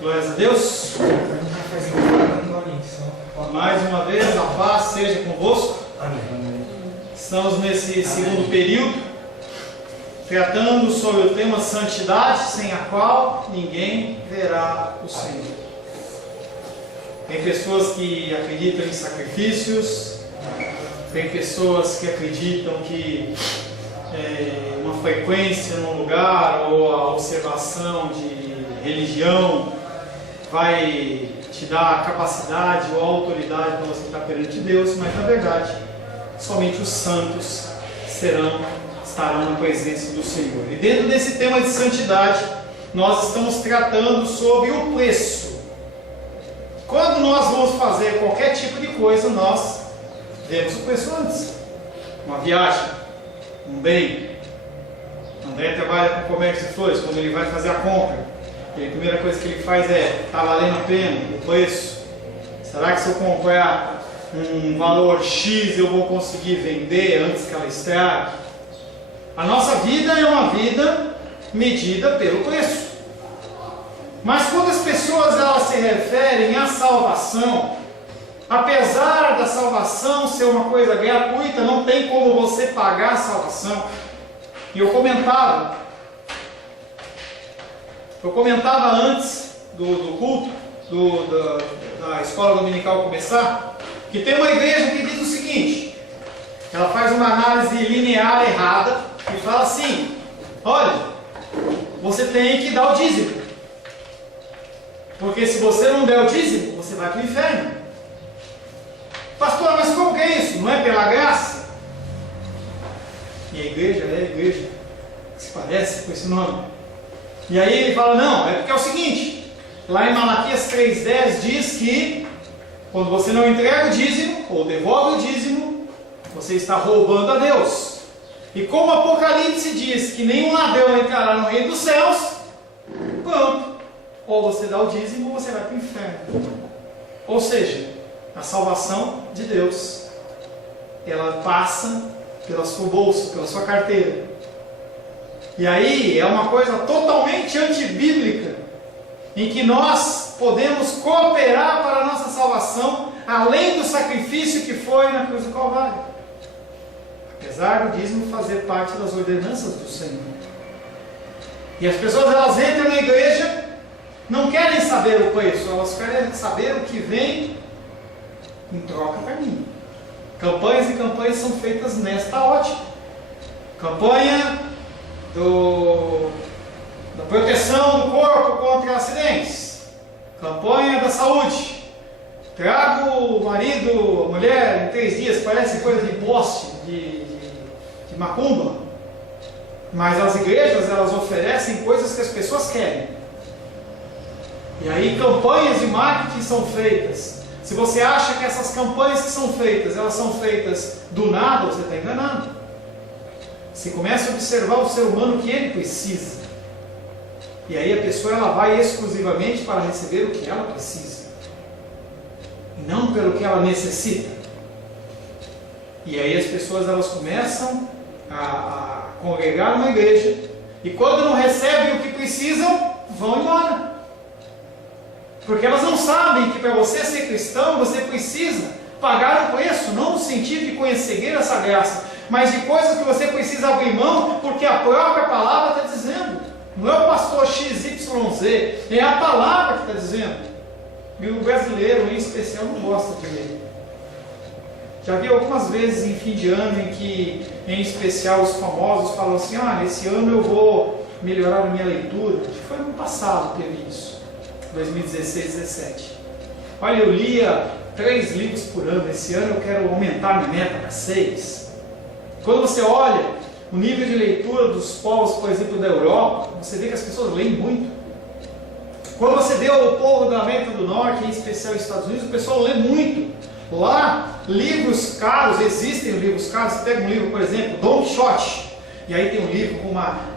Glórias a Deus. Mais uma vez, a paz seja convosco. Amém. Estamos nesse segundo período, tratando sobre o tema santidade, sem a qual ninguém verá o Senhor. Tem pessoas que acreditam em sacrifícios, tem pessoas que acreditam que uma frequência num lugar ou a observação de religião vai te dar a capacidade ou a autoridade para você estar perante Deus, mas na verdade somente os santos estarão na presença do Senhor. E dentro desse tema de santidade, nós estamos tratando sobre o preço. Quando nós vamos fazer qualquer tipo de coisa, nós vemos o preço antes. Uma viagem, um bem. André trabalha com comércio de flores. Quando ele vai fazer a compra, a primeira coisa que ele faz é: está valendo a pena o preço? Será que se eu comprar um valor X eu vou conseguir vender antes que ela estrague? A nossa vida é uma vida medida pelo preço. Mas quando as pessoas elas se referem à salvação, apesar da salvação ser uma coisa gratuita, não tem como você pagar a salvação. E eu comentava antes do culto, da escola dominical começar, que tem uma igreja que diz o seguinte: ela faz uma análise linear errada e fala assim: olha, você tem que dar o dízimo, porque se você não der o dízimo, você vai para o inferno. Pastor, mas como que é isso? Não é pela graça? E a igreja é a igreja que se parece com esse nome. E aí ele fala: não, é porque é o seguinte, lá em Malaquias 3,10 diz que quando você não entrega o dízimo, ou devolve o dízimo, você está roubando a Deus. E como Apocalipse diz que nenhum ladrão entrará no reino dos céus, pronto, ou você dá o dízimo ou você vai para o inferno. Ou seja, a salvação de Deus, ela passa pela sua bolsa, pela sua carteira. E aí é uma coisa totalmente antibíblica, em que nós podemos cooperar para a nossa salvação, além do sacrifício que foi na cruz do Calvário. Apesar do dízimo fazer parte das ordenanças do Senhor. E as pessoas elas entram na igreja, não querem saber o preço, elas querem saber o que vem em troca para mim. Campanhas e campanhas são feitas nesta ótica. Campanha da proteção do corpo contra acidentes. Campanha da saúde. Trago o marido, a mulher em 3 dias, parece coisa de poste, de macumba. Mas as igrejas, elas oferecem coisas que as pessoas querem. E aí campanhas de marketing são feitas. Se você acha que essas campanhas que são feitas, elas são feitas do nada, você está enganado. Você começa a observar o ser humano que ele precisa. E aí a pessoa ela vai exclusivamente para receber o que ela precisa. E não pelo que ela necessita. E aí as pessoas elas começam a congregar numa igreja. E quando não recebem o que precisam, vão embora. Porque elas não sabem que para você ser cristão, você precisa pagar um preço, não no sentido de conhecer essa graça, mas de coisas que você precisa abrir mão, porque a própria palavra está dizendo. Não é o pastor XYZ, é a palavra que está dizendo. E o brasileiro, em especial, não gosta de ler. Já vi algumas vezes em fim de ano em que, em especial, os famosos falam assim: esse ano eu vou melhorar a minha leitura. Acho que foi no passado que teve isso. 2016, 17. Olha, eu lia 3 livros por ano. Esse ano eu quero aumentar minha meta para 6. Quando você olha o nível de leitura dos povos, por exemplo, da Europa, você vê que as pessoas leem muito. Quando você vê o povo da América do Norte, em especial nos Estados Unidos, o pessoal lê muito. Lá, livros caros, existem livros caros. Você pega um livro, por exemplo, Don Quixote, e aí tem um livro com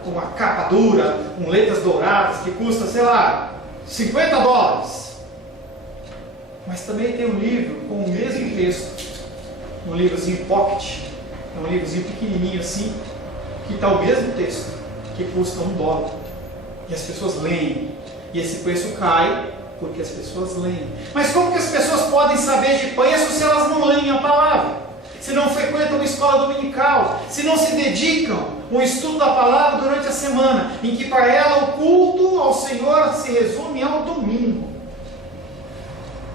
uma capa dura, com letras douradas, que custa, sei lá, $50. Mas também tem um livro com o mesmo texto, um livrozinho pocket, é um livrozinho pequenininho assim, que está o mesmo texto, que custa $1. E as pessoas leem. E esse preço cai porque as pessoas leem. Mas como que as pessoas podem saber de preço se elas não leem a palavra? Se não frequentam uma escola dominical? Se não se dedicam ao estudo da palavra durante a semana? Em que para ela o culto ao Senhor se resume ao domingo.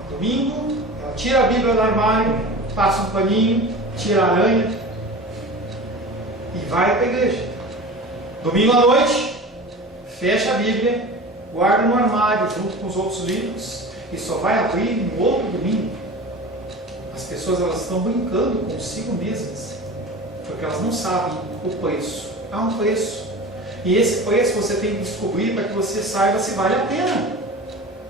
Domingo, ela tira a Bíblia do armário, passa um paninho, tira a aranha e vai para a igreja. Domingo à noite, fecha a Bíblia, guarda no armário junto com os outros livros e só vai abrir no outro domingo. As pessoas elas estão brincando consigo mesmas, porque elas não sabem o preço. Há um preço, e esse preço você tem que descobrir para que você saiba se vale a pena.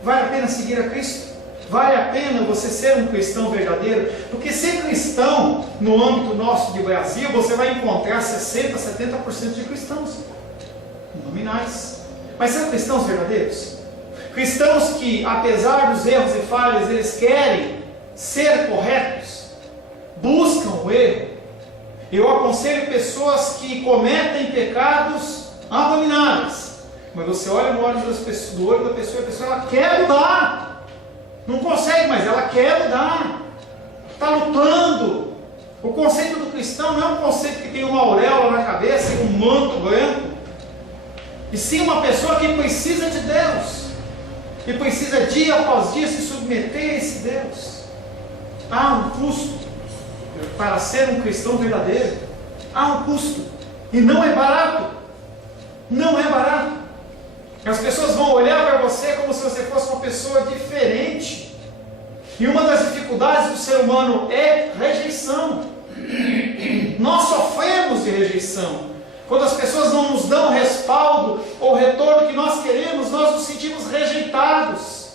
Vale a pena seguir a Cristo? Vale a pena você ser um cristão verdadeiro? Porque ser cristão, no âmbito nosso de Brasil, você vai encontrar 60%, 70% de cristãos nominais. Mas são cristãos verdadeiros? Cristãos que, apesar dos erros e falhas, eles querem ser corretos, buscam o erro. Eu aconselho pessoas que cometem pecados abomináveis, mas você olha no olho do olho da pessoa, e a pessoa ela quer mudar, não consegue, mas ela quer mudar, está lutando. O conceito do cristão não é um conceito que tem uma auréola na cabeça e um manto branco, e sim uma pessoa que precisa de Deus, e precisa dia após dia se submeter a esse Deus. Há um custo para ser um cristão verdadeiro. Há um custo, e não é barato. Não é barato. As pessoas vão olhar para você como se você fosse uma pessoa diferente. E uma das dificuldades do ser humano é rejeição. Nós sofremos de rejeição. Quando as pessoas não nos dão o respaldo ou o retorno que nós queremos, nós nos sentimos rejeitados.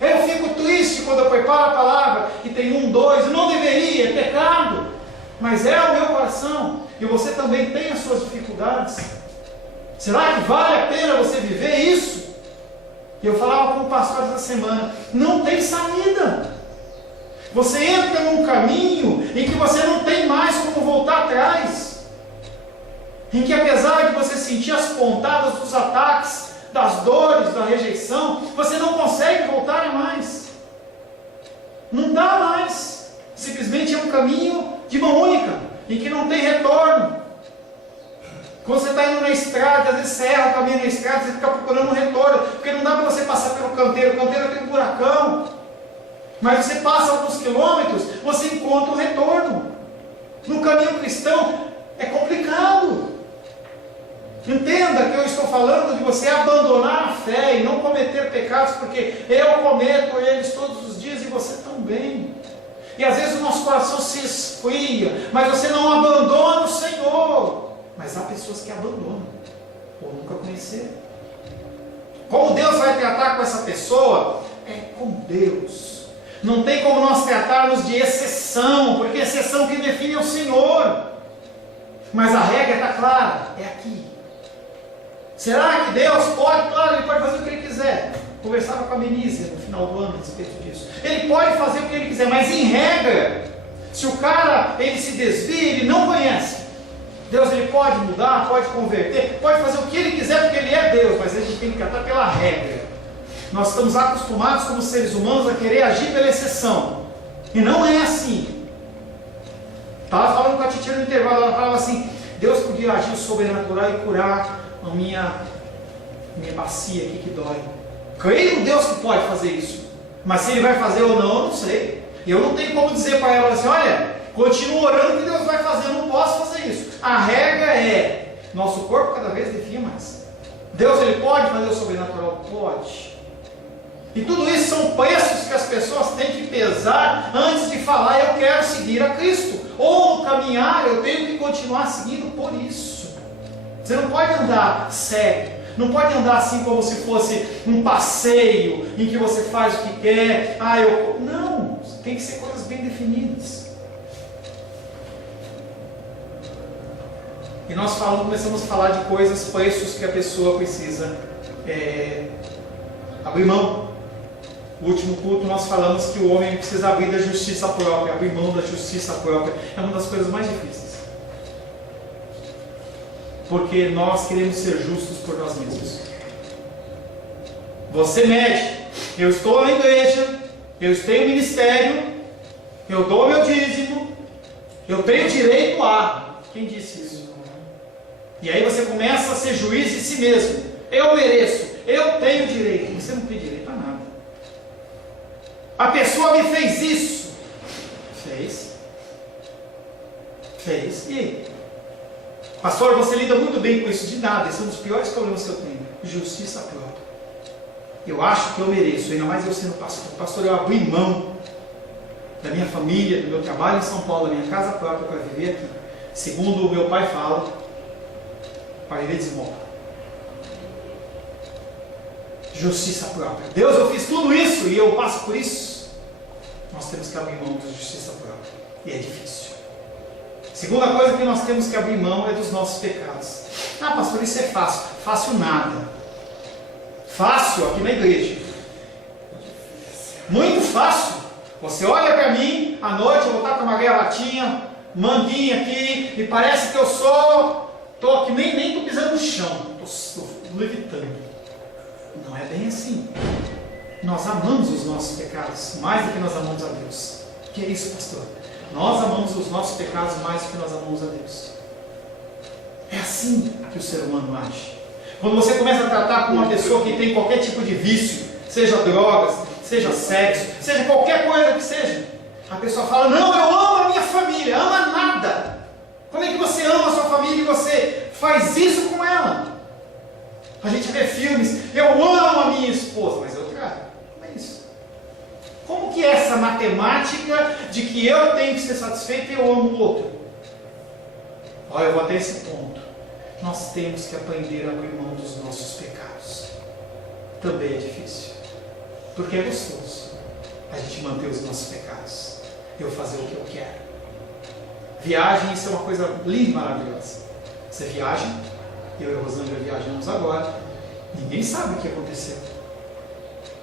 Eu fico triste quando eu preparo a palavra e tem 1, 2, não deveria, é pecado, mas é o meu coração, e você também tem as suas dificuldades. Será que vale a pena você viver isso? E eu falava com o pastor essa semana, não tem saída. Você entra num caminho em que você não tem mais como voltar atrás, em que apesar de você sentir as pontadas dos ataques, das dores, da rejeição, você não consegue voltar mais. Não dá mais. Simplesmente é um caminho de mão única, em que não tem retorno. Quando você está indo na estrada, às vezes você erra o caminho na estrada, você fica procurando um retorno, porque não dá para você passar pelo canteiro, o canteiro tem um buracão. Mas você passa alguns quilômetros, você encontra um retorno. No caminho cristão é complicado. Entenda que eu estou falando de você abandonar a fé e não cometer pecados, porque eu cometo eles todos os dias e você também. E às vezes o nosso coração se esfria, mas você não abandona o Senhor. Mas há pessoas que abandonam, ou nunca conheceram. Como Deus vai tratar com essa pessoa? É com Deus. Não tem como nós tratarmos de exceção, porque exceção que define é o Senhor. Mas a regra está clara, é aqui. Será que Deus pode? Claro, Ele pode fazer o que Ele quiser. Conversava com a Benícia no final do ano a respeito disso. Ele pode fazer o que Ele quiser, mas em regra, se o cara ele se desvia, ele não conhece. Deus ele pode mudar, pode converter, pode fazer o que Ele quiser, porque Ele é Deus, mas a gente tem que tratar pela regra. Nós estamos acostumados como seres humanos a querer agir pela exceção, e não é assim. Estava falando com a titia no intervalo, ela falava assim, Deus podia agir sobrenatural e curar a minha bacia aqui que dói. Creio no Deus que pode fazer isso, mas se Ele vai fazer ou não, eu não sei. E eu não tenho como dizer para ela assim, olha, continua orando que Deus vai fazer, eu não posso fazer isso. A regra é, nosso corpo cada vez defia mais. Deus ele pode fazer o sobrenatural? Pode. E tudo isso são preços que as pessoas têm que pesar antes de falar, eu quero seguir a Cristo. Ou no caminhar, eu tenho que continuar seguindo por isso. Você não pode andar cego, não pode andar assim como se fosse um passeio, em que você faz o que quer, não, tem que ser coisas bem definidas. E nós começamos a falar de coisas, preços que a pessoa precisa abrir mão. No último culto nós falamos que o homem precisa abrir da justiça própria, abrir mão da justiça própria, é uma das coisas mais difíceis. Porque nós queremos ser justos por nós mesmos. Você mede. Eu estou na igreja, eu tenho ministério, eu dou meu dízimo, eu tenho direito a. Quem disse isso? E aí você começa a ser juiz de si mesmo. Eu mereço, eu tenho direito. Você não tem direito a nada. A pessoa me fez isso. Fez. E aí? Pastor, você lida muito bem com isso. De nada, esse é um dos piores problemas que eu tenho. Justiça própria. Eu acho que eu mereço, ainda mais eu sendo pastor. Pastor, eu abri mão da minha família, do meu trabalho em São Paulo, da minha casa própria para viver aqui. Segundo o meu pai fala, para viver de esmola. Justiça própria. Deus, eu fiz tudo isso e eu passo por isso. Nós temos que abrir mão da justiça própria. E é difícil. Segunda coisa que nós temos que abrir mão é dos nossos pecados. Ah, pastor, isso é fácil. Fácil nada. Fácil aqui na igreja. Muito fácil. Você olha para mim, à noite eu vou estar com uma gravatinha, manguinha aqui, e parece que eu estou aqui, nem estou pisando no chão, estou levitando. Não é bem assim. Nós amamos os nossos pecados mais do que nós amamos a Deus. Que é isso, pastor? Nós amamos os nossos pecados mais do que nós amamos a Deus. É assim que o ser humano age. Quando você começa a tratar com uma pessoa que tem qualquer tipo de vício, seja drogas, seja sexo, seja qualquer coisa que seja, a pessoa fala, não, eu amo a minha família, ama nada. Como é que você ama a sua família e você faz isso com ela? A gente vê filmes, eu amo a minha esposa, mas eu trago. Como é isso? Como que é essa matemática de que eu tenho que ser satisfeito e eu amo o outro? Olha, eu vou até esse ponto. Nós temos que aprender a abrir mão dos nossos pecados. Também é difícil. Porque é gostoso a gente manter os nossos pecados. Eu fazer o que eu quero. Viagem, isso é uma coisa linda e maravilhosa. Você viaja, eu e a Rosângela viajamos agora. Ninguém sabe o que aconteceu.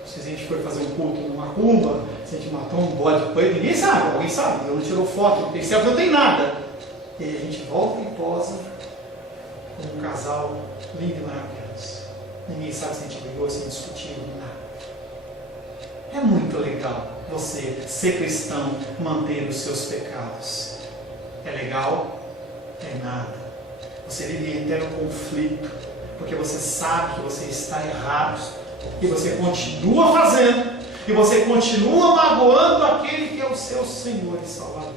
Se a gente for fazer um culto numa macumba, se a gente matou um bode preto, ninguém sabe. Alguém sabe. Eu não tirou foto, não tem selfie, não tem nada. E aí a gente volta e posa como um casal lindo e maravilhoso. Ninguém sabe se a gente brigou, se a gente discutiu, nada. É muito legal você ser cristão, manter os seus pecados. É legal? É nada. Você vive em eterno conflito, porque você sabe que você está errado, e você continua fazendo, e você continua magoando aquele que é o seu Senhor e Salvador.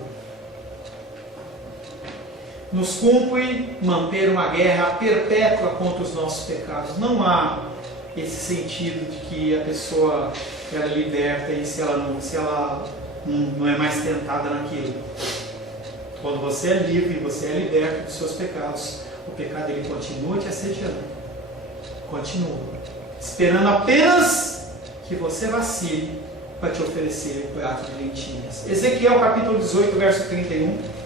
Nos cumpre manter uma guerra perpétua contra os nossos pecados. Não há esse sentido de que a pessoa ela é liberta e se ela não é mais tentada naquilo. Quando você é livre, você é liberto dos seus pecados, o pecado ele continua te assediando. Continua. Esperando apenas que você vacile para te oferecer o prato de lentilhas. Ezequiel capítulo 18, verso 31.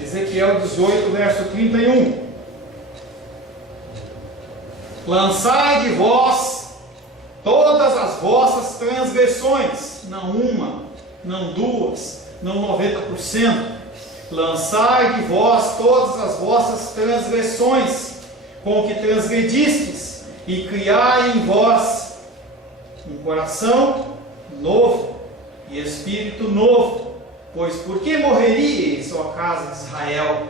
Ezequiel 18, verso 31. Lançai de vós todas as vossas transgressões, não uma, não duas, não 90%. Lançai de vós todas as vossas transgressões, com que transgredistes, e criai em vós um coração novo e espírito novo. Pois por que morreríeis, ó casa de Israel?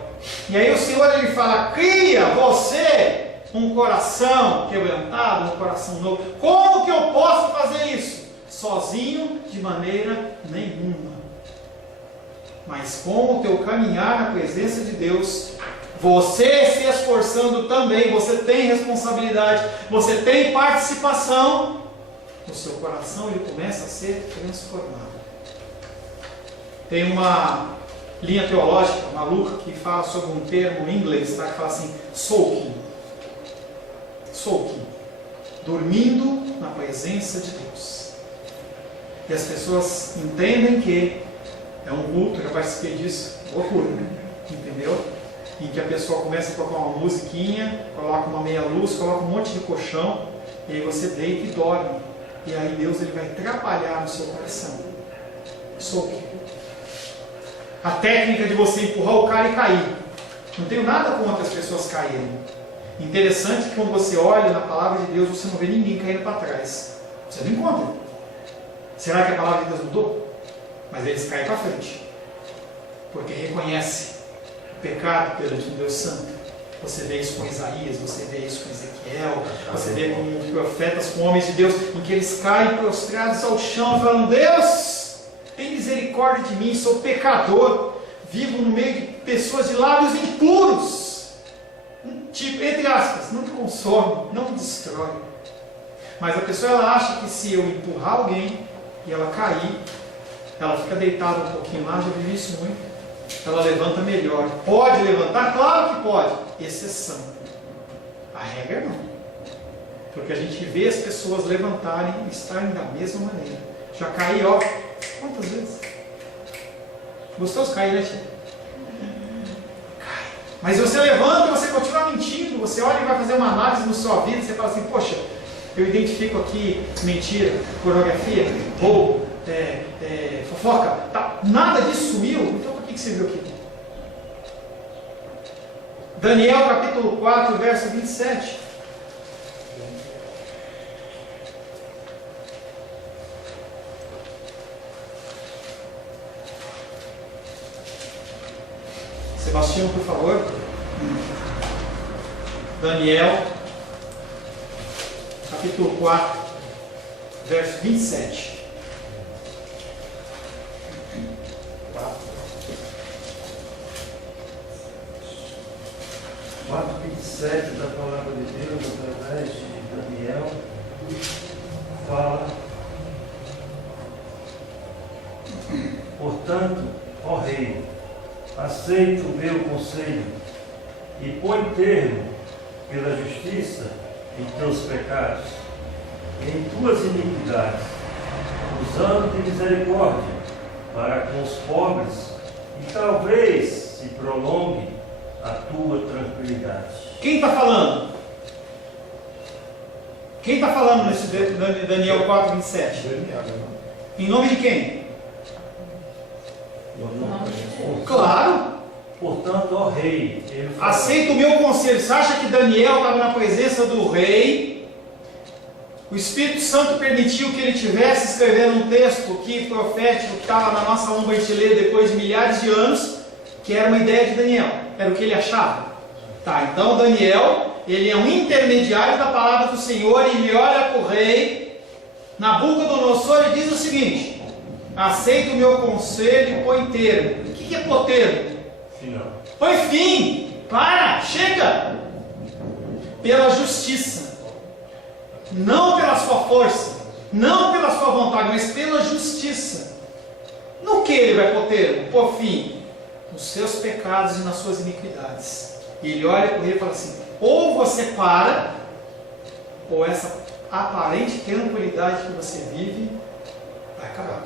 E aí o Senhor ele fala, cria você um coração quebrantado, um coração novo. Como que eu posso fazer isso? Sozinho, de maneira nenhuma. Mas com o teu caminhar na presença de Deus, você se esforçando também, você tem responsabilidade, você tem participação, o seu coração ele começa a ser transformado. Tem uma linha teológica maluca que fala sobre um termo em inglês, tá? Que fala assim, soaking. Soaking. Dormindo na presença de Deus. E as pessoas entendem que é um culto, eu já participei disso, loucura, né? Entendeu? Em que a pessoa começa a tocar uma musiquinha, coloca uma meia luz, coloca um monte de colchão, e aí você deita e dorme. E aí Deus ele vai trabalhar no seu coração. Sou o quê? A técnica de você empurrar o cara e cair. Não tenho nada contra as pessoas caírem. Interessante que quando você olha na palavra de Deus, você não vê ninguém caindo para trás. Você não encontra. Será que a palavra de Deus mudou? Mas eles caem para frente. Porque reconhece o pecado perante um Deus santo. Você vê isso com Isaías, você vê isso com Ezequiel, você vê com os profetas, com homens de Deus, em que eles caem prostrados ao chão, falando: Deus, tem misericórdia de mim, sou pecador, vivo no meio de pessoas de lábios impuros. Tipo, entre aspas, não me consome, não me destrói. Mas a pessoa ela acha que se eu empurrar alguém e ela cair, ela fica deitada um pouquinho lá, já vivi isso muito. Ela levanta melhor. Pode levantar? Claro que pode. Exceção. A regra não. Porque a gente vê as pessoas levantarem e estarem da mesma maneira. Já caí, ó. Quantas vezes? Gostoso cair, né, tia? Cai. Mas você levanta e você continua mentindo. Você olha e vai fazer uma análise na sua vida. Você fala assim: poxa, eu identifico aqui mentira, pornografia, roubo, fofoca. Tá. Nada disso sumiu. Então, o que você viu aqui? Daniel capítulo 4, verso 27. Sebastião, por favor. Daniel capítulo 4, verso 27. 4:27 da palavra de Deus, através de Daniel, fala: portanto, ó rei, aceita o meu conselho e põe termo pela justiça em teus pecados e em tuas iniquidades, usando de misericórdia para com os pobres, e talvez se prolongue a tua tranquilidade. Quem está falando? Quem está falando nesse Daniel 4, 27? Em nome de quem? Claro. Portanto, ó rei, ele fala: aceita o meu conselho. Você acha que Daniel estava na presença do rei? O Espírito Santo permitiu que ele tivesse escrevendo um texto que profético que estava na nossa mão para a gente ler depois de milhares de anos, que era uma ideia de Daniel, era o que ele achava. Tá, então Daniel, ele é um intermediário da palavra do Senhor, e ele olha para o rei Nabucodonosor e diz o seguinte: aceita o meu conselho e põe termo. O que é pôr termo? Final. Põe fim, para, chega. Pela justiça, não pela sua força, não pela sua vontade, mas pela justiça. No que ele vai pôr termo? Por fim, nos seus pecados e nas suas iniquidades. E ele olha para o rei e fala assim: ou você para, ou essa aparente tranquilidade que você vive vai acabar.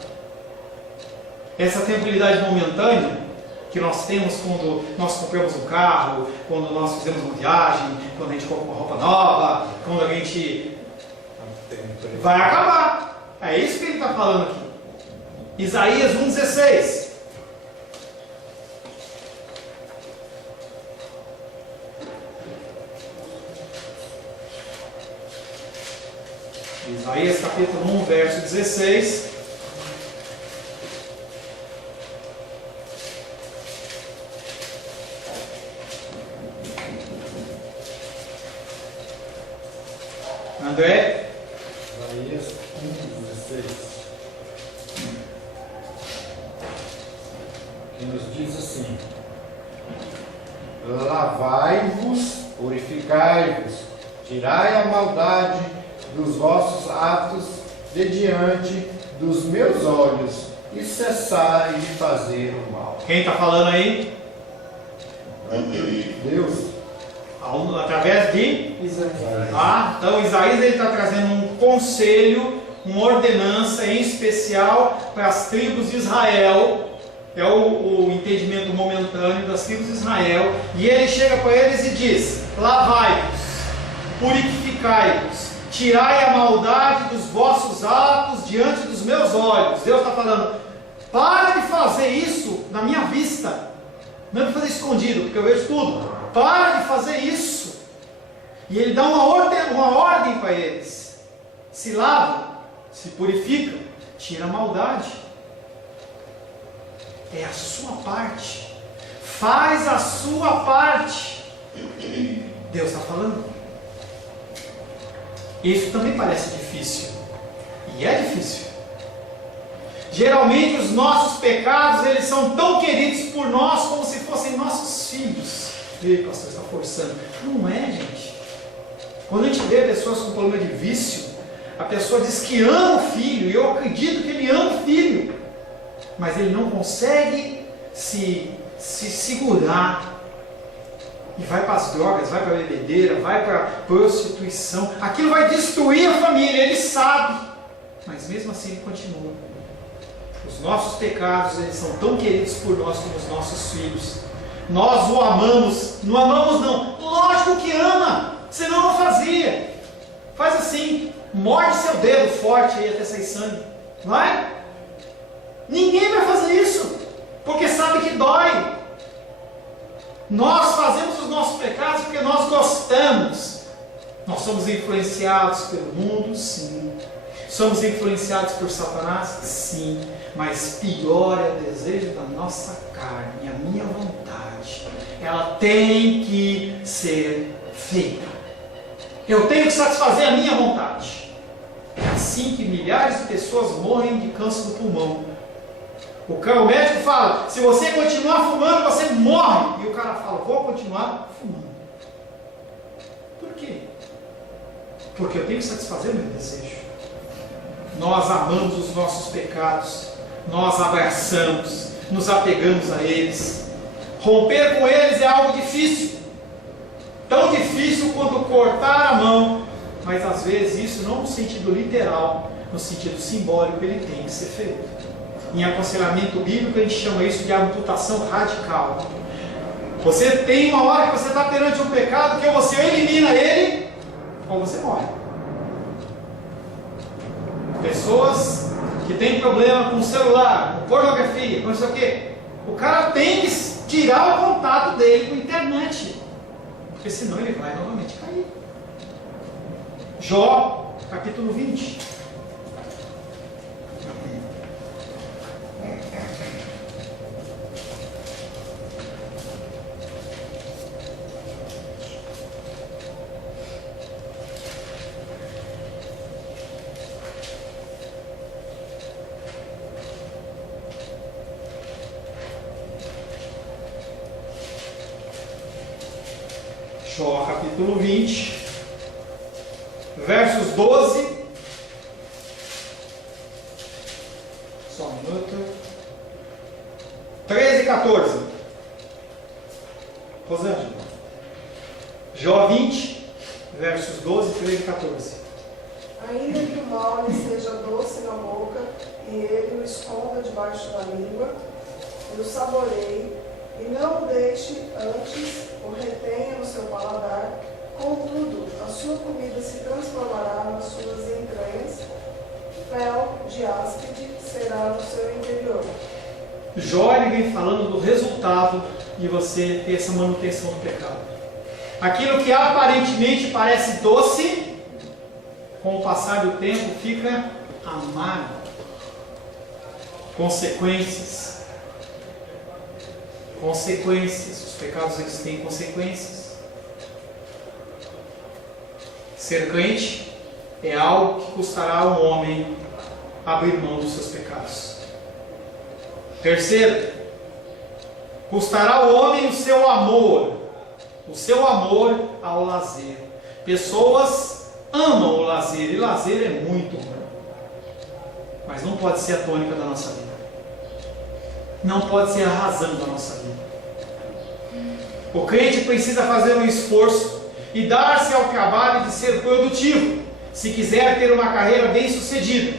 Essa tranquilidade momentânea que nós temos quando nós compramos um carro, quando nós fizemos uma viagem, quando a gente compra uma roupa nova, quando a gente vai acabar. É isso que ele está falando aqui. Isaías 1,16. Isaías capítulo 1, verso 16. André? Isaías 1:16, que nos diz assim: lavai-vos, purificai-vos, tirai a maldade dos vossos atos de diante dos meus olhos, e cessai de fazer o mal. Quem está falando aí? Deus. Através de Isaías. Então Isaías está trazendo um conselho, uma ordenança em especial para as tribos de Israel. É o entendimento momentâneo das tribos de Israel. E ele chega para eles e diz: lavai-vos, purificai-vos, tirai a maldade dos vossos atos diante dos meus olhos. Deus está falando, para de fazer isso na minha vista. Não é de fazer escondido, porque eu vejo tudo. Para de fazer isso. E Ele dá uma ordem para eles. Se lava, se purifica, tira a maldade. É a sua parte. Faz a sua parte. Deus está falando. Isso também parece difícil. E é difícil. Geralmente os nossos pecados, eles são tão queridos por nós como se fossem nossos filhos. Ei, pastor, está forçando. Não é, gente. Quando a gente vê pessoas com problema de vício, a pessoa diz que ama o filho, e eu acredito que ele ama o filho, mas ele não consegue se segurar. E vai para as drogas, vai para a bebedeira, vai para a prostituição. Aquilo vai destruir a família, ele sabe. Mas mesmo assim ele continua. Os nossos pecados, eles são tão queridos por nós como os nossos filhos. Nós o amamos. Não amamos não. Lógico que ama. Senão não fazia. Faz assim. Morde seu dedo forte aí até sair sangue. Vai. Ninguém vai fazer isso. Porque sabe que dói. Nós fazemos os nossos pecados porque nós gostamos. Nós somos influenciados pelo mundo, sim. Somos influenciados por Satanás, sim. Mas pior é o desejo da nossa carne, a minha vontade. Ela tem que ser feita. Eu tenho que satisfazer a minha vontade. É assim que milhares de pessoas morrem de câncer do pulmão. O médico fala, se você continuar fumando, você morre. E o cara fala, vou continuar fumando. Por quê? Porque eu tenho que satisfazer o meu desejo. Nós amamos os nossos pecados. Nós abraçamos, nos apegamos a eles. Romper com eles é algo difícil. Tão difícil quanto cortar a mão. Mas às vezes isso não no sentido literal, no sentido simbólico, ele tem que ser feito. Em aconselhamento bíblico a gente chama isso de amputação radical. Você tem uma hora que você está perante um pecado que ou você elimina ele ou você morre. Pessoas que têm problema com o celular, com pornografia, com isso aqui, o cara tem que tirar o contato dele com a internet, porque senão ele vai novamente cair. Jó, capítulo 20. Jó, capítulo 20, versos 12. Só um minuto. 13 e 14. Rosângela. Jó 20, versos 12, 13 e 14. Ainda que o mal lhe seja doce na boca, e ele o esconda debaixo da língua, e o saboreie, e não o deixe antes, o retenha no seu paladar, contudo, a sua comida se transformará nas suas entranhas, fel de áspide será no seu interior. Jó ele vem falando do resultado de você ter essa manutenção do pecado. Aquilo que aparentemente parece doce, com o passar do tempo fica amargo. Consequências. Os pecados eles têm consequências. Ser crente é algo que custará ao homem abrir mão dos seus pecados. Terceiro, custará ao homem o seu amor ao lazer. Pessoas amam o lazer, e lazer é muito bom, mas não pode ser a tônica da nossa vida. Não pode ser a razão da nossa vida. O crente precisa fazer um esforço e dar-se ao trabalho de ser produtivo, se quiser ter uma carreira bem sucedida.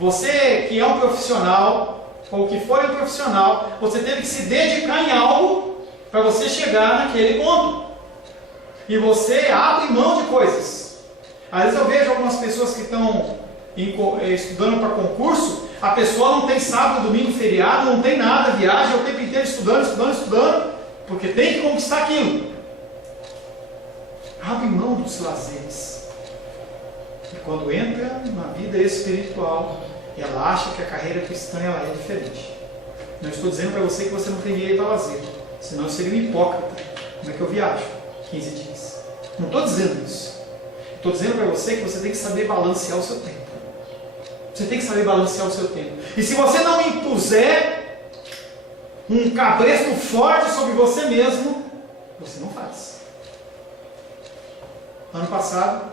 Você que é um profissional, ou que for um profissional, você teve que se dedicar em algo para você chegar naquele ponto. E você abre mão de coisas. Às vezes eu vejo algumas pessoas que estão estudando para concurso, a pessoa não tem sábado, domingo, feriado, não tem nada, viaja o tempo inteiro estudando, porque tem que conquistar aquilo. Abre mão dos lazeres. E quando entra na vida espiritual, ela acha que a carreira cristã ela é diferente. Não estou dizendo para você que você não tem direito a lazer, senão eu seria um hipócrita. Como é que eu viajo 15 dias? Não estou dizendo isso. Estou dizendo para você que você tem que saber balancear o seu tempo. Você tem que saber balancear o seu tempo. E se você não impuser um cabresto forte sobre você mesmo, você não faz. Ano passado,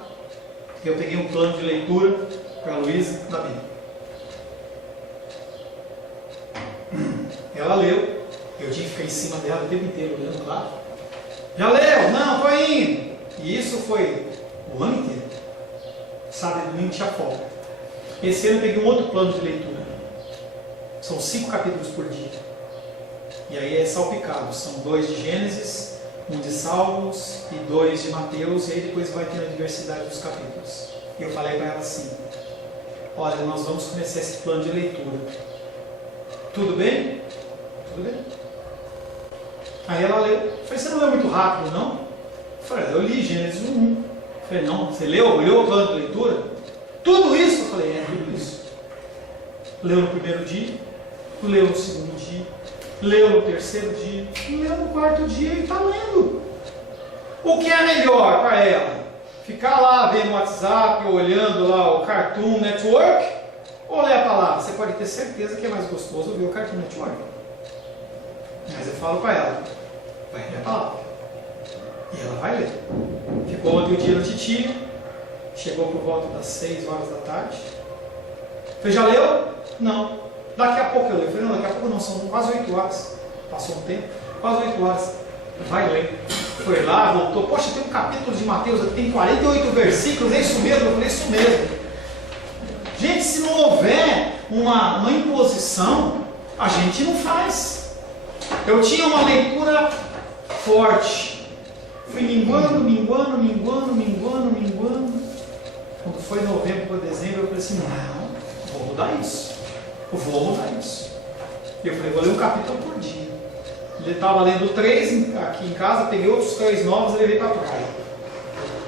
eu peguei um plano de leitura para a Luísa da Bíblia. Ela leu, eu tinha que ficar em cima dela o tempo inteiro olhando lá. Já leu? Não, estou indo. E isso foi o ano inteiro. Sábado e domingo tinha folga. Esse ano eu peguei um outro plano de leitura. São 5 capítulos por dia. E aí é salpicado. São 2 de Gênesis, 1 de Salmos e 2 de Mateus. E aí depois vai ter a diversidade dos capítulos. E eu falei para ela assim: olha, nós vamos começar esse plano de leitura. Tudo bem? Tudo bem. Aí ela leu. Eu falei: você não leu muito rápido, não? Eu falei: eu li Gênesis 1. Eu falei: não, você leu o plano de leitura? Tudo isso? Eu falei: é, tudo isso. Leu no primeiro dia, leu no segundo dia, leu no terceiro dia, leu no quarto dia e está lendo. O que é melhor para ela? Ficar lá vendo o WhatsApp, olhando lá o Cartoon Network, ou ler a palavra? Você pode ter certeza que é mais gostoso ver o Cartoon Network. Mas eu falo para ela: vai ler a palavra. E ela vai ler. Ficou ontem o dia no Titia, chegou por volta das 6 horas da tarde. Falei: já leu? Não. Daqui a pouco eu leio. Falei: não, daqui a pouco não, são quase 8 horas. Passou um tempo, quase 8 horas. Vai ler. Foi lá, voltou. Poxa, tem um capítulo de Mateus aqui, tem 48 versículos, é isso mesmo? Eu falei: isso mesmo. Gente, se não houver uma imposição, a gente não faz. Eu tinha uma leitura forte. Fui minguando. Quando foi novembro para dezembro, eu falei assim: não, vou mudar isso. E eu falei: vou ler um capítulo por dia. Ele estava lendo 3 aqui em casa, peguei outros 3 novos e levei para a praia.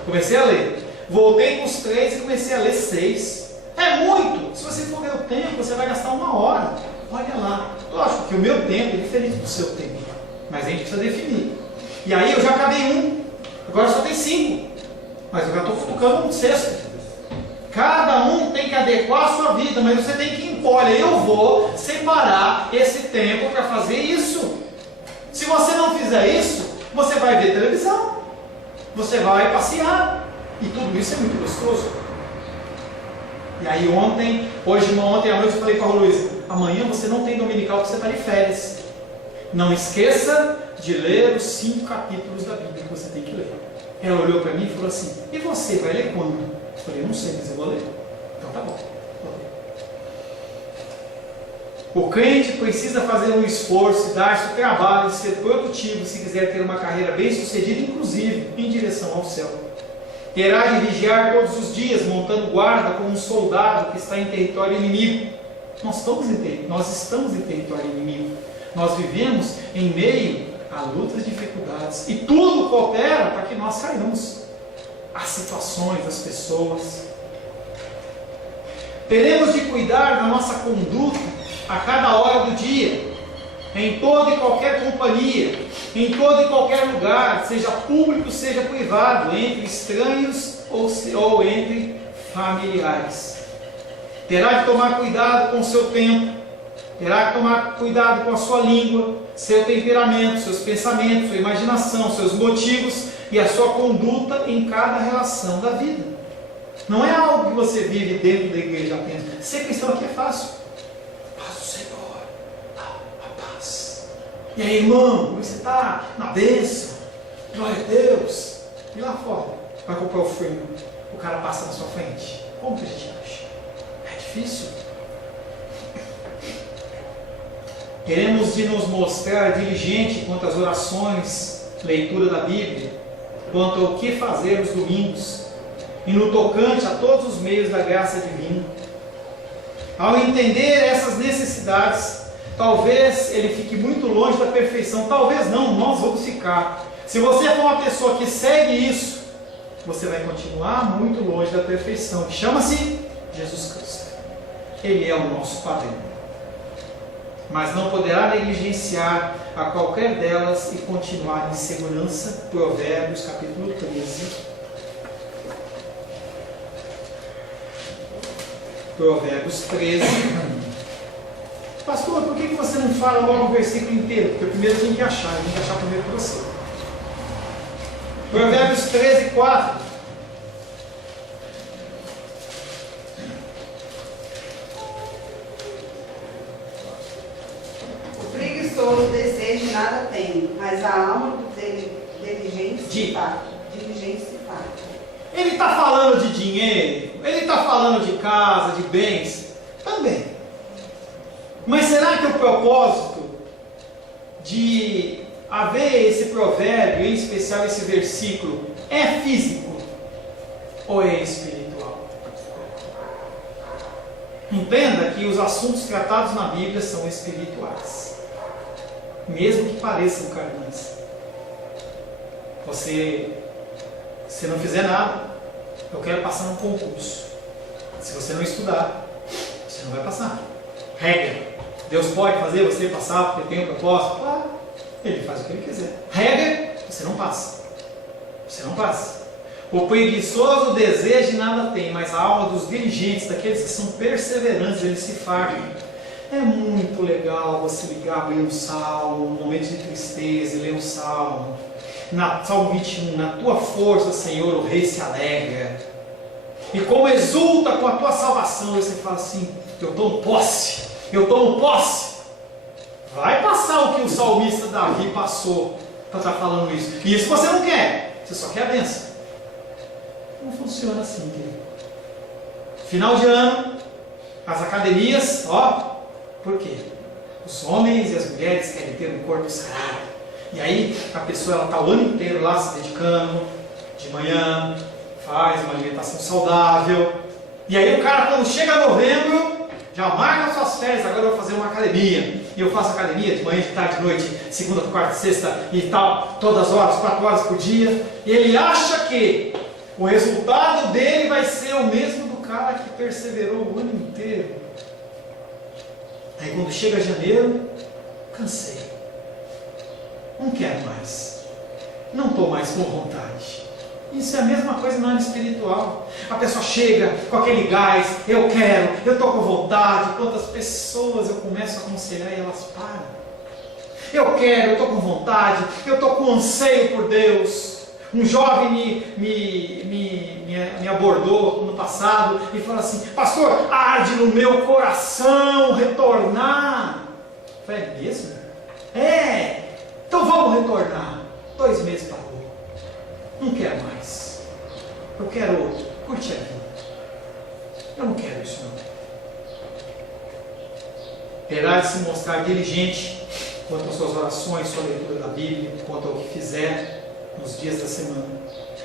Comecei a ler. Voltei com os 3 e comecei a ler 6. É muito. Se você for ver o tempo, você vai gastar 1 hora. Olha lá. Lógico que o meu tempo é diferente do seu tempo, mas a gente precisa definir. E aí eu já acabei 1. Agora só tem 5. Mas eu já estou futucando um 6º. Cada um tem que adequar a sua vida, mas você tem que impor: olha, eu vou separar esse tempo para fazer isso. Se você não fizer isso, você vai ver televisão, você vai passear, e tudo isso é muito gostoso. E aí ontem à noite eu falei para a Luísa: amanhã você não tem dominical porque você está de férias. Não esqueça de ler os 5 capítulos da Bíblia que você tem que ler. Ela olhou para mim e falou assim: e você vai ler quando? Eu falei: não sei, mas eu vou ler. Então tá bom, vou ler. O crente precisa fazer um esforço, dar-se o trabalho de ser produtivo se quiser ter uma carreira bem sucedida, inclusive em direção ao céu. Terá de vigiar todos os dias, montando guarda como um soldado que está em território inimigo. Nós estamos em território inimigo. Nós vivemos em meio a lutas, dificuldades, e tudo coopera para que nós caiamos. As situações, as pessoas. Teremos de cuidar da nossa conduta a cada hora do dia, em toda e qualquer companhia, em todo e qualquer lugar, seja público, seja privado, entre estranhos ou entre familiares. Terá de tomar cuidado com o seu tempo, terá que tomar cuidado com a sua língua, seu temperamento, seus pensamentos, sua imaginação, seus motivos e a sua conduta em cada relação da vida. Não é algo que você vive dentro da igreja apenas. Ser cristão aqui é fácil. Paz do Senhor, a paz. E aí, irmão, como você está? Na bênção, glória a Deus. E lá fora, vai comprar o frango, o cara passa na sua frente. Como que a gente acha? É difícil. Queremos de nos mostrar diligente quanto às orações, leitura da Bíblia, quanto ao que fazer nos domingos. e no tocante a todos os meios da graça divina. Ao entender essas necessidades, talvez ele fique muito longe da perfeição. Talvez não, nós vamos ficar. Se você for uma pessoa que segue isso, você vai continuar muito longe da perfeição, que chama-se Jesus Cristo. Ele é o nosso padrão. Mas não poderá negligenciar a qualquer delas e continuar em segurança. Provérbios capítulo 13. Provérbios 13. Pastor, por que você não fala logo o versículo inteiro? Porque primeiro tem que achar, eu tenho que achar primeiro para você. Provérbios 13, 4. O preguiçoso deseja e nada tem, mas a alma do diligente se farta. Ele está falando de dinheiro, ele está falando de casa, de bens, também. Mas será que o propósito de haver esse provérbio, em especial esse versículo, é físico ou é espiritual? Entenda que os assuntos tratados na Bíblia são espirituais, mesmo que pareçam carnais. Se não fizer nada, eu quero passar num concurso. Se você não estudar, você não vai passar. Regra. Deus pode fazer você passar porque tem um propósito? Claro. Ele faz o que ele quiser. Regra, você não passa. Você não passa. O preguiçoso deseja e nada tem, mas a alma dos diligentes, daqueles que são perseverantes, eles se fartam. É muito legal você ligar, ler um salmo, um momento de tristeza e ler um salmo. Salmo 21, na tua força, Senhor, o rei se alegra. E como exulta com a tua salvação, você fala assim, eu tomo posse, eu tomo posse. Vai passar o que o salmista Davi passou para estar falando isso. E isso você não quer, você só quer a bênção. Não funciona assim, querido. Final de ano, as academias, por quê? Os homens e as mulheres querem ter um corpo sarado. E aí a pessoa está o ano inteiro lá se dedicando, de manhã, faz uma alimentação saudável. E aí o cara, quando chega novembro, já marca suas férias, agora eu vou fazer uma academia. E eu faço academia de manhã, de tarde, de noite, segunda, quarta, sexta e tal, todas as horas, 4 horas por dia. E ele acha que o resultado dele vai ser o mesmo do cara que perseverou o ano inteiro. Aí quando chega janeiro, cansei. Não quero mais. Não estou mais com vontade. Isso é a mesma coisa na área espiritual. A pessoa chega com aquele gás, eu quero, eu estou com vontade. Quantas pessoas eu começo a aconselhar e elas param. Eu quero, eu estou com vontade, eu estou com anseio por Deus. Um jovem me abordou no passado e falou assim, pastor, arde no meu coração retornar. Eu falei, é mesmo? É. Então vamos retornar. 2 meses parou. Não quero mais. Eu quero curtir a vida. Eu não quero isso não. Terá de se mostrar diligente quanto às suas orações, sua leitura da Bíblia, quanto ao que fizer nos dias da semana.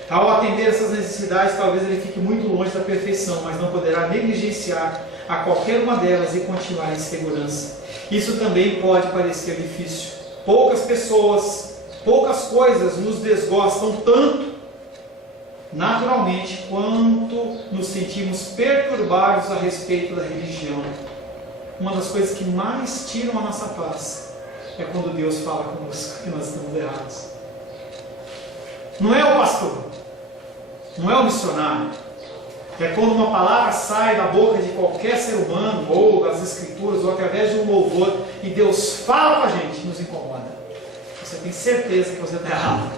Ao atender essas necessidades, talvez ele fique muito longe da perfeição, mas não poderá negligenciar a qualquer uma delas e continuar em segurança. Isso também pode parecer difícil. Poucas pessoas, poucas coisas nos desgostam tanto, naturalmente, quanto nos sentimos perturbados a respeito da religião. Uma das coisas que mais tiram a nossa paz é quando Deus fala conosco que nós estamos errados. Não é o pastor, não é o missionário. É quando uma palavra sai da boca de qualquer ser humano, ou das escrituras, ou através de um louvor, e Deus fala com a gente, nos incomoda. Você tem certeza que você está errado.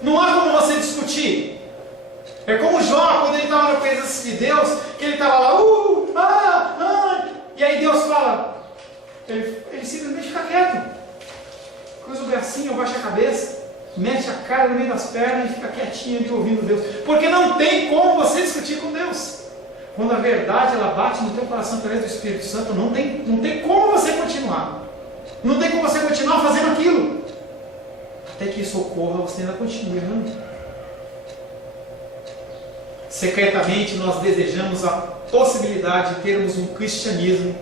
Não há como você discutir. É como Jó, quando ele estava na presença de Deus, que ele estava lá, e aí Deus fala, ele simplesmente fica quieto. Cruza o bracinho, abaixa a cabeça, mete a cara no meio das pernas e fica quietinho ali ouvindo Deus. Porque não tem como você discutir com Deus. Quando a verdade ela bate no teu coração através do Espírito Santo, não tem como você continuar. Não tem como você continuar fazendo aquilo. Até que isso ocorra, você ainda continua errando. secretamente nós desejamos a possibilidade de termos um cristianismo,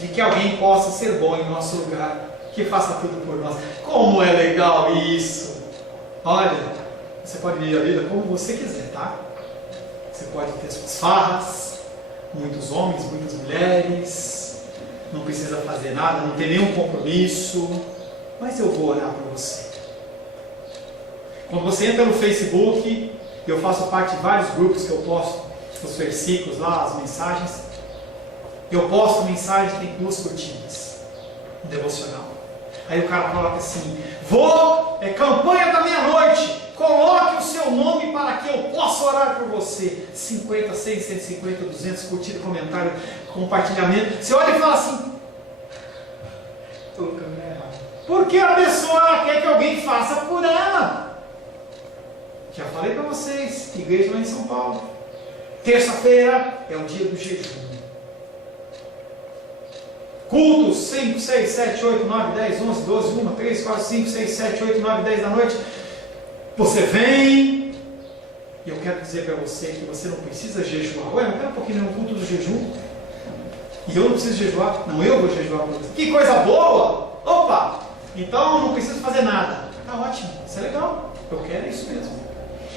de que alguém possa ser bom em nosso lugar, que faça tudo por nós. Como é legal isso! Olha, você pode viver a vida como você quiser, tá? Você pode ter suas farras, muitos homens, muitas mulheres, não precisa fazer nada, não tem nenhum compromisso, mas eu vou orar por você. Quando você entra no Facebook, eu faço parte de vários grupos que eu posto os versículos lá, as mensagens. Eu posto mensagem, tem 2 curtidas, um devocional. Aí o cara coloca assim: campanha da meia-noite, coloque o seu nome para que eu possa orar por você. 50, 100, 150, 200 curtidas, comentário, compartilhamento. Você olha e fala assim: porque a pessoa quer que alguém faça por ela. Já falei para vocês, igreja lá em São Paulo, terça-feira é o dia do jejum. Cultos 5, 6, 7, 8, 9, 10, 11, 12, 1, 3, 4, 5, 6, 7, 8, 9, 10 da noite. Você vem, e eu quero dizer para você que você não precisa jejuar. Ué, não quero um pouquinho no culto do jejum. E eu não preciso jejuar. Não, eu vou jejuar por você. Que coisa boa! Opa! Então não preciso fazer nada. Tá ótimo, isso é legal. Eu quero isso mesmo.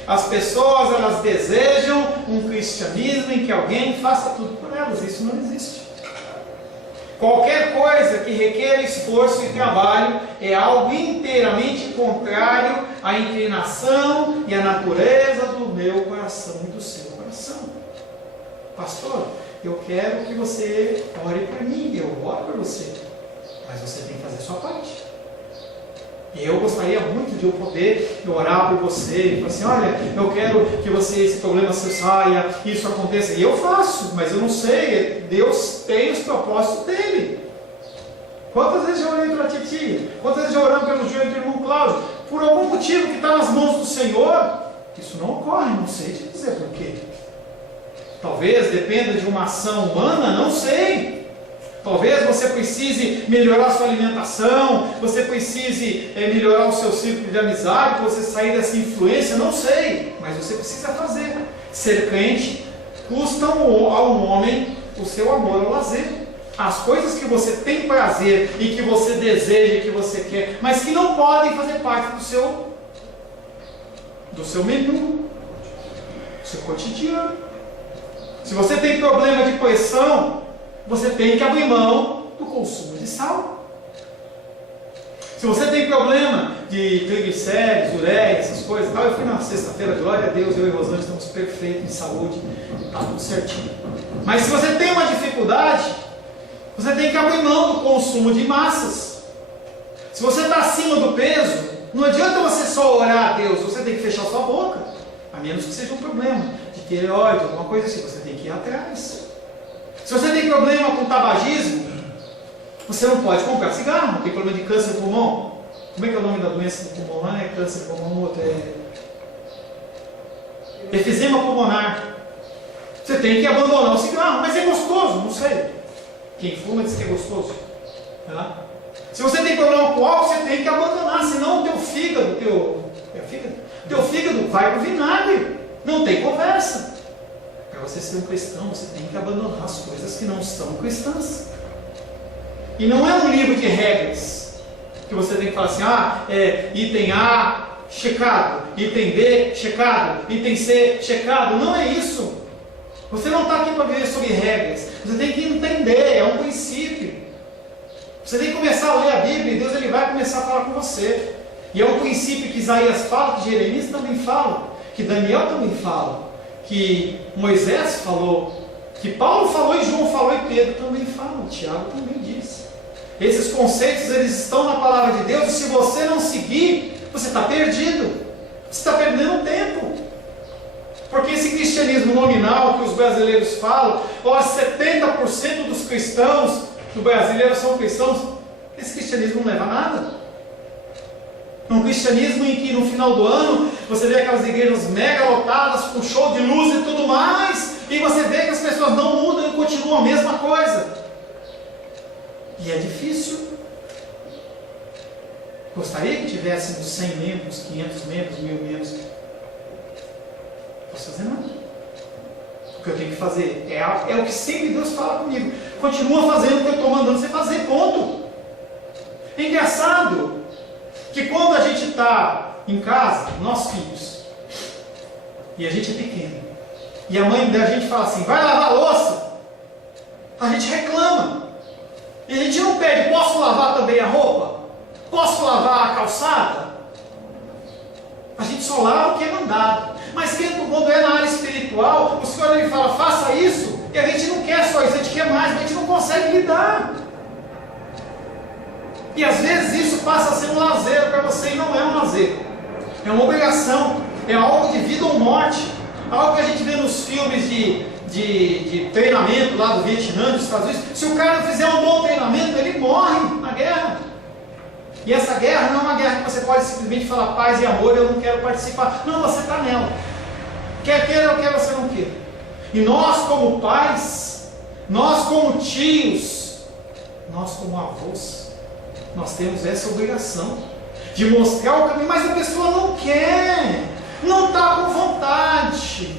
As pessoas, elas desejam um cristianismo em que alguém faça tudo por elas. Isso não existe. Qualquer coisa que requer esforço e trabalho é algo inteiramente contrário à inclinação e à natureza do meu coração e do seu coração. Pastor, eu quero que você ore por mim, eu oro por você, mas você tem que fazer a sua parte. Eu gostaria muito de eu poder orar por você e falar assim: olha, eu quero que você, esse problema seu saia, isso aconteça. E eu faço, mas eu não sei, Deus tem os propósitos dele. Quantas vezes eu orei pela titia? Quantas vezes eu orando pelo joelho do irmão Cláudio? Por algum motivo que está nas mãos do Senhor, isso não ocorre, não sei te dizer por quê. Talvez dependa de uma ação humana, não sei. Talvez você precise melhorar sua alimentação, você precise melhorar o seu círculo de amizade, você sair dessa influência, não sei, mas você precisa fazer. Ser crente custa a um homem o seu amor ao lazer. As coisas que você tem prazer e que você deseja, que você quer, mas que não podem fazer parte do seu menu, do seu cotidiano. Se você tem problema de pressão, você tem que abrir mão do consumo de sal. Se você tem problema de triglicéridos, ureia, essas coisas, eu fui na sexta-feira, glória a Deus, eu e Rosângela estamos perfeitos em saúde, está tudo certinho. Mas se você tem uma dificuldade, você tem que abrir mão do consumo de massas. Se você está acima do peso, não adianta você só orar a Deus, você tem que fechar sua boca, a menos que seja um problema de tireoide, alguma coisa assim, você tem que ir atrás. Se você tem problema com tabagismo, você não pode comprar cigarro. Não tem problema de câncer do pulmão. Como é que é o nome da doença do pulmão? Não é câncer do pulmão, outro é efizema pulmonar. Você tem que abandonar o cigarro, mas é gostoso, não sei. Quem fuma diz que é gostoso. Tá? Se você tem problema com álcool, você tem que abandonar, senão o teu fígado, teu fígado vai para o vinagre. Não tem conversa. Para você ser um cristão, você tem que abandonar as coisas que não são cristãs. E não é um livro de regras que você tem que falar assim: item A checado, item B checado, item C checado. Não é isso. Você não está aqui para viver sobre regras. Você tem que entender, é um princípio. Você tem que começar a ler a Bíblia e Deus ele vai começar a falar com você. E é um princípio que Isaías fala, que Jeremias também fala, que Daniel também fala, que Moisés falou, que Paulo falou e João falou e Pedro também fala, Tiago também diz. Esses conceitos eles estão na palavra de Deus e se você não seguir, você está perdido, você está perdendo tempo. Porque esse cristianismo nominal que os brasileiros falam, 70% dos cristãos do brasileiro são cristãos, esse cristianismo não leva a nada. Um cristianismo em que no final do ano você vê aquelas igrejas mega lotadas, com show de luz e tudo mais, e você vê que as pessoas não mudam e continuam a mesma coisa. E é difícil. Gostaria que tivéssemos 100 membros, 500 membros, 1000 membros. Não posso fazer nada. que eu tenho que fazer. É o que sempre Deus fala comigo. Continua fazendo o que eu estou mandando você fazer, ponto. É engraçado que quando a gente está em casa, nossos filhos, e a gente é pequeno, e a mãe da gente fala assim, vai lavar a louça, a gente reclama. E a gente não pede, posso lavar também a roupa? Posso lavar a calçada? A gente só lava o que é mandado. Mas quando é na área espiritual, o Senhor ele fala, faça isso, e a gente não quer só isso, a gente quer mais, mas a gente não consegue lidar. E às vezes isso passa a ser um lazer para você, e não é um lazer. É uma obrigação, é algo de vida ou morte. Algo que a gente vê nos filmes de treinamento lá do Vietnã, dos Estados Unidos. Se o cara não fizer um bom treinamento, ele morre na guerra. E essa guerra não é uma guerra que você pode simplesmente falar paz e amor, eu não quero participar. Não, você está nela. Quer queira ou quer você não queira. E nós como pais, nós como tios, nós como avós, nós temos essa obrigação de mostrar o caminho, mas a pessoa não quer, não está com vontade.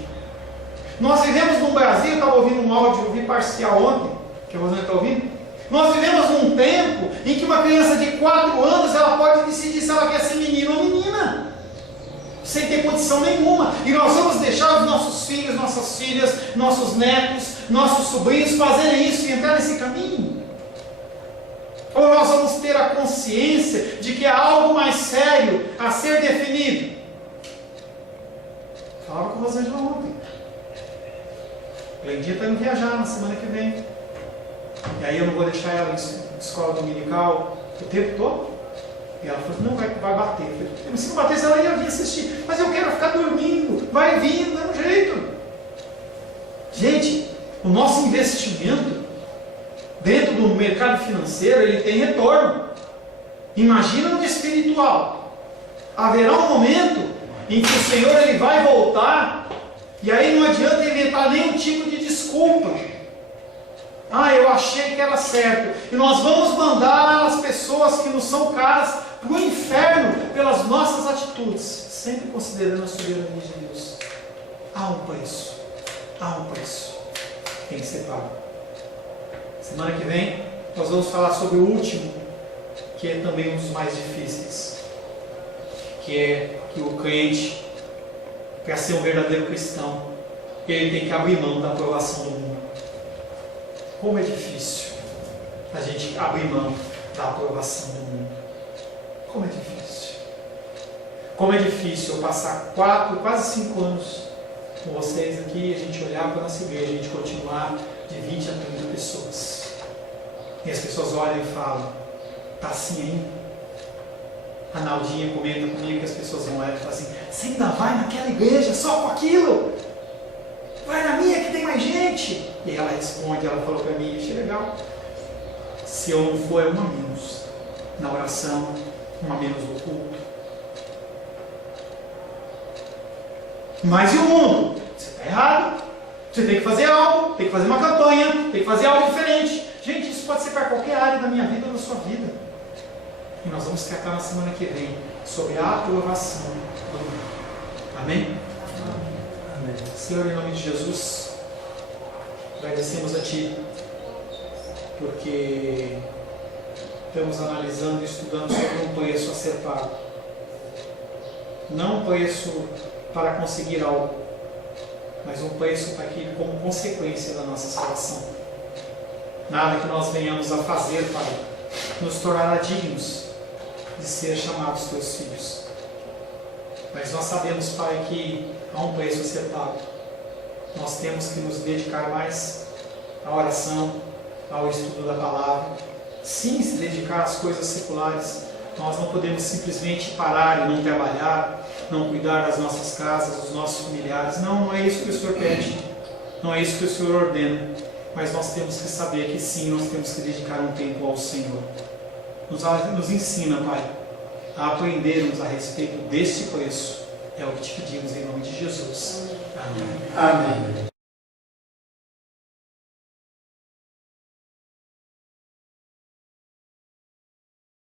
Nós vivemos no Brasil, eu estava ouvindo um áudio, ouvi parcial ontem, que a Rosana está ouvindo. Nós vivemos num tempo em que uma criança de 4 anos, ela pode decidir se ela quer ser menino ou menina, sem ter condição nenhuma. E nós vamos deixar os nossos filhos, nossas filhas, nossos netos, nossos sobrinhos fazerem isso e entrar nesse caminho? Ou nós vamos ter a consciência de que há algo mais sério a ser definido? Falava com a Rosângela ontem. Glendinha está indo viajar na semana que vem. E aí eu não vou deixar ela em escola dominical o tempo todo. E ela falou, não, vai bater. Eu falei, mas se não batesse, ela ia vir assistir. Mas eu quero ficar dormindo. Vai vir, dá um jeito. Gente, o nosso investimento dentro do mercado financeiro, ele tem retorno. Imagina no espiritual. Haverá um momento em que o Senhor ele vai voltar, e aí não adianta inventar nenhum tipo de desculpa. Ah, eu achei que era certo. E nós vamos mandar as pessoas que nos são caras para o inferno pelas nossas atitudes, sempre considerando a soberania de Deus. Há um preço. Há um preço. Tem que ser pago. Semana que vem nós vamos falar sobre o último, que é também um dos mais difíceis, que é que o crente, para ser um verdadeiro cristão, ele tem que abrir mão da aprovação do mundo. Como é difícil a gente abrir mão da aprovação do mundo. Como é difícil. Como é difícil eu passar 4, quase 5 anos com vocês aqui, a gente olhar para a nossa igreja, a gente continuar de 20 a 30 pessoas. E as pessoas olham e falam, está assim ainda? A Naldinha comenta comigo que as pessoas vão olhar e falam assim, você ainda vai naquela igreja só com aquilo? Vai na minha que tem mais gente. E ela responde, ela falou para mim, achei legal. Se eu não for, é uma menos na oração, uma menos no culto. Mas e o mundo? Você está errado. Você tem que fazer algo, tem que fazer uma campanha, tem que fazer algo diferente. Gente, isso pode ser para qualquer área da minha vida ou da sua vida. E nós vamos tratar na semana que vem sobre a aprovação do mundo. Amém? Amém. Senhor, em nome de Jesus, agradecemos a Ti, porque estamos analisando e estudando sobre um preço a ser pago. Não um preço para conseguir algo, mas um preço para que, como consequência da nossa salvação. Nada que nós venhamos a fazer, Pai, nos tornará dignos de ser chamados Teus filhos. Mas nós sabemos, Pai, que há um preço a ser pago. Nós temos que nos dedicar mais à oração, ao estudo da palavra. Sim, se dedicar às coisas seculares. Nós não podemos simplesmente parar e não trabalhar, não cuidar das nossas casas, dos nossos familiares. Não, não é isso que o Senhor pede. Não é isso que o Senhor ordena. Mas nós temos que saber que sim, nós temos que dedicar um tempo ao Senhor. Nos ensina, Pai, a aprendermos a respeito deste preço. É o que te pedimos em nome de Jesus. Amém. Amém.